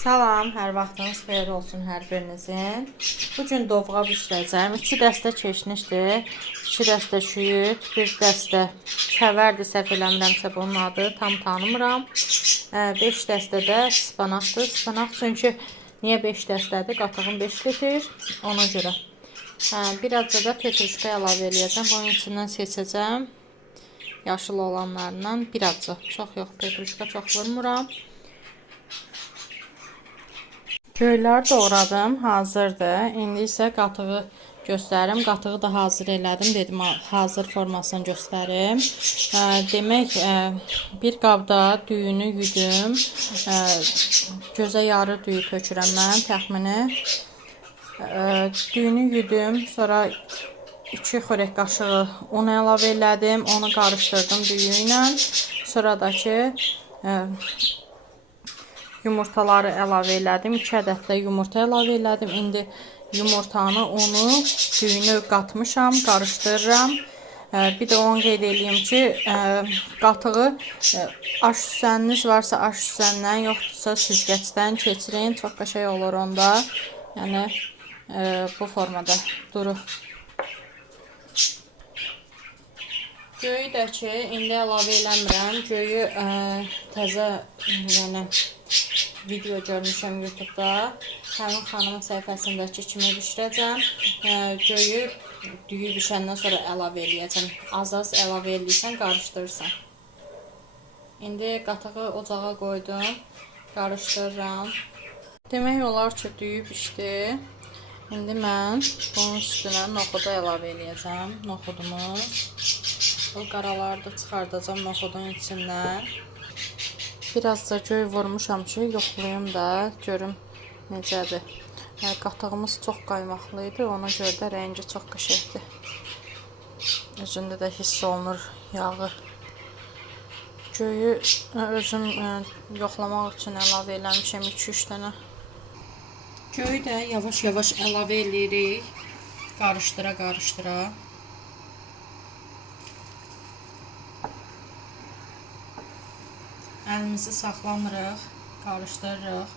Salam, hər vaxtınız xeyir olsun hər birinizin. Bugün dovğa bişirəcəm. 2 dəstə çeşnişdir, 2 dəstə şüyüd, 1 dəstə kəvərdir, səhv eləmirəmsə bunun adı, tam tanımıram. 5 dəstə də spanaqdır. Spanaq çünki niyə 5 dəstədir? Qatığım 5 litr, ona görə. Birazca da petruşka əlavə eləyəcəm. Bunun içindən seçəcəm. Yaşıl olanlarından birazca. Çox yox, petruşka çox vurmuram. Göylər doğradım, hazırdır. İndi isə qatığı göstərim. Qatığı da hazır elədim. Dedim, hazır formasını göstərim. Demək, bir qabda düyünü yudım. Gözə yarı düyü tökürəm mən, təxmini. Düyünü yudum, sonra 2 xörək qaşığı un əlavə elədim. Onu qarışdırdım düyü ilə. Sonra da ki, yumurtaları əlavə elədim. 2 ədəd də yumurta əlavə elədim. İndi yumurtanı, unu, düyünü qatmışam, qarışdırıram. Bir də onu qeyd edeyim ki, qatığı aş süzəniniz varsa aş süzəndən, yoxdursa süzgəcdən keçirin. Çox qəşəng olur onda. Yəni bu formada durur. Göyü də ki, indi əlavə eləmirəm. Göyü təzə video görmüşəm YouTube'da. Həmin xanımın səhifəsindəki kimi bişirəcəm. Göyü düyü bişəndən sonra əlavə eləyəcəm. Az-az əlavə eləyirsən, qarışdırırsan. İndi qatığı ocağa qoydum. Qarışdırıram. Demək olar ki, düyü bişdi. İndi mən bunun üstünə noxudu əlavə eləyəcəm. Noxudumuz. Bu qaraları da çıxardacam noxudun içindən. Birazca göy vurmuşam ki, yoxlayım da görüm necədir. Qatığımız çox qaymaqlı idi, ona görə də rəngi çox qəşəngdir. Özündə də hiss olunur yağı. Göyü özüm yoxlamaq üçün əlavə eləmişəm 2-3 dənə. Göyü də yavaş-yavaş əlavə eləyirik, qarışdıra-qarışdıra. Əlimizi saxlamırıq, qarışdırırıq.